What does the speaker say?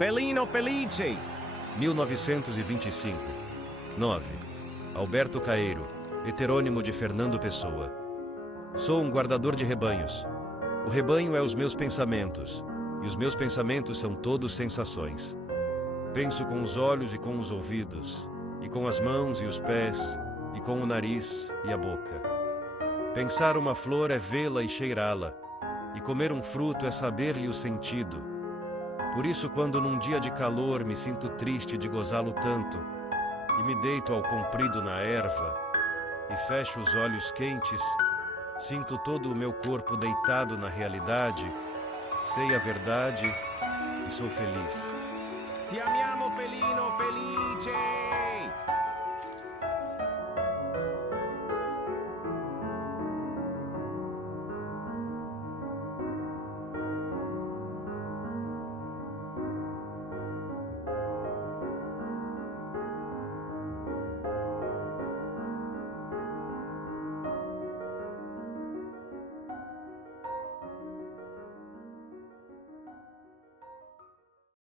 Felino felice. 1925. 9. Alberto Caeiro, heterônimo de Fernando Pessoa. Sou um guardador de rebanhos. O rebanho é os meus pensamentos, e os meus pensamentos são todos sensações. Penso com os olhos e com os ouvidos, e com as mãos e os pés, e com o nariz e a boca. Pensar uma flor é vê-la e cheirá-la, e comer um fruto é saber-lhe o sentido. Por isso, quando num dia de calor me sinto triste de gozá-lo tanto, e me deito ao comprido na erva, e fecho os olhos quentes, sinto todo o meu corpo deitado na realidade, sei a verdade e sou feliz. Ti amiamo felino felice.